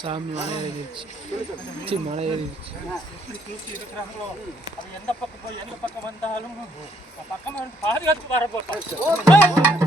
சாமி மலை ஏறிடுச்சு மலை ஏறிடுச்சு. எந்த பக்கம் போய் எந்த பக்கம் வந்தாலும் பக்கமா பாதுகாத்து வரப்போம்.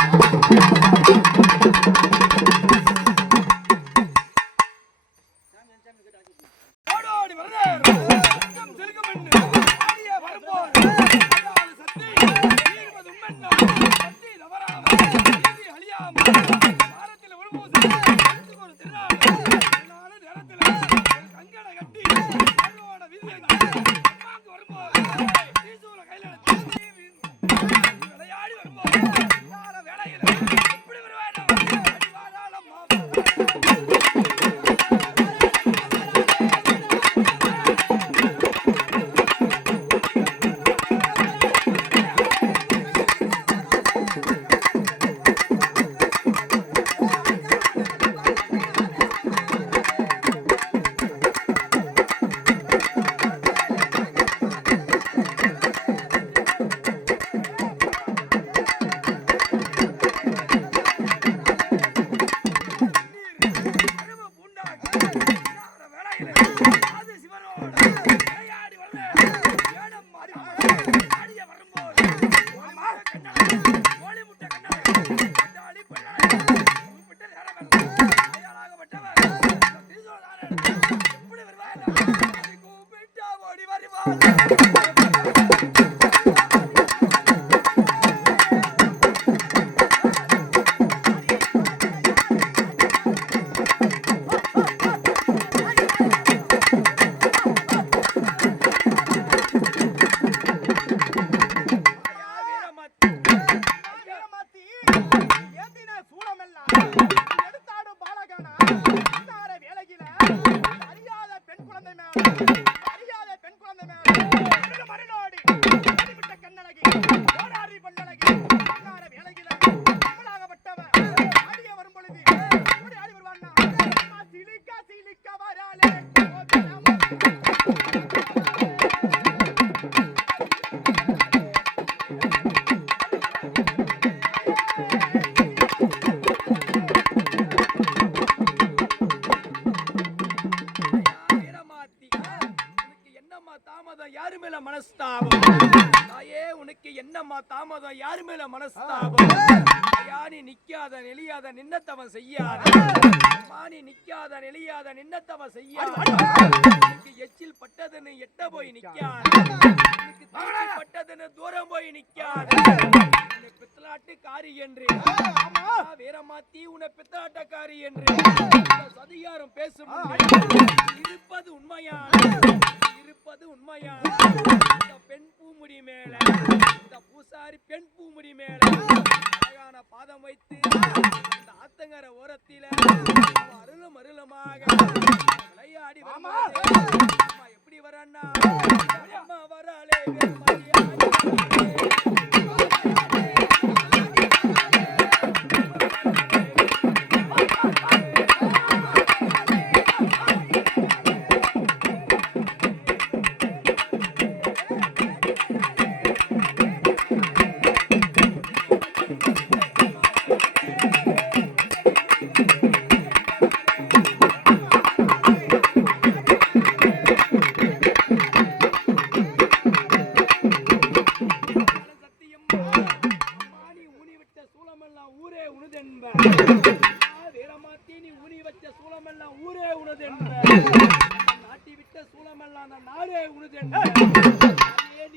தாமதம் யாரு மேல மனஸ்தாபம்? யானி நிக்காத நெளியாத நின்னத்தவன் செய்யாத மானி நிக்காத நெளியாத நின்னத்தவன் செய்யாத எச்சில் பட்டதுன்னு எட்ட போய் நிக்காத பட்டதுன்னு தூரம் போய் நிக்காத பித்தலாட்டுக்காரி என்று வீரமாத்தி உன்னை பித்தலாட்டக்காரி என்று சதிகாரம் பேசும் இருப்பது உண்மையான இந்த பெண் பூமுடி மேல இந்த பூசாரி பெண் பூமுடி மேல அழகான பாதம் வைத்து இந்த ஆத்தங்கர ஓரத்தில அருளுமாக விளையாடி எப்படி வரன்னா அம்மா வராளே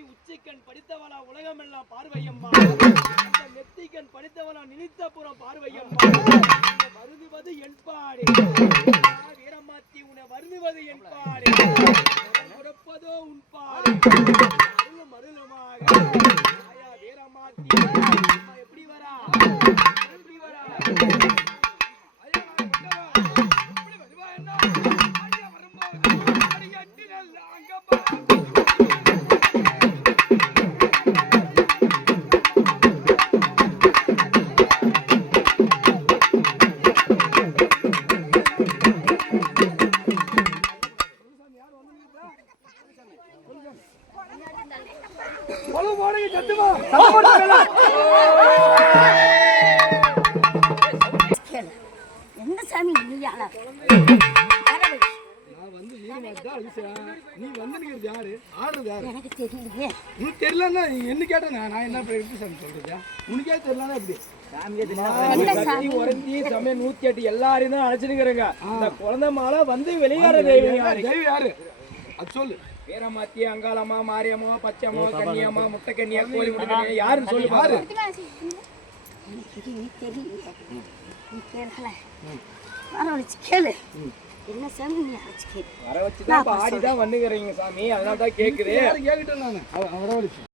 உச்சிக்கண் படித்தவளா உலகமெல்லாம் பார்வையம்மா நெத்திக்கண் படித்தவளா நினைத்தபுரம் பார்வையம்மா வருதுவது என் பாடு வீரமாத்தி உன வருதுவது என் பாடு உறப்பதோ உன் பாடு மருளுமாக வீரமாத்தி எப்படி வரா என்ன சாமி நீ வந்து யாரு ஆடுறது யாரு எனக்கு தெரியலையே. உனக்கு தெரியலன்னா என்ன கேட்டேன் நான் என்ன எப்படி சாமி சொல்றது உனக்கே தெரியலன்னா எப்படி சமயம் 108 எல்லாரையும் தான் அழைச்சிருக்கிறேங்க இந்த குழந்தை மாலை வந்து வெளியேற தெய்வம் யாரு அது சொல்லு வீரமாத்தி அங்காளம்மா மாரியம்மா பச்சம்மா கன்னியம்மா முட்டைக்கன்னியா கோழி முட்டைக்கன்னியா யாருன்னு சொல்லி பாரு கேளு என்ன சாமி நீ அழைச்சு கேளு வர வச்சுதான் ஆடிதான் வந்துக்கிறீங்க சாமி அதனால தான் கேக்குது கேட்டுட்டேன் நான் வரவழைச்சு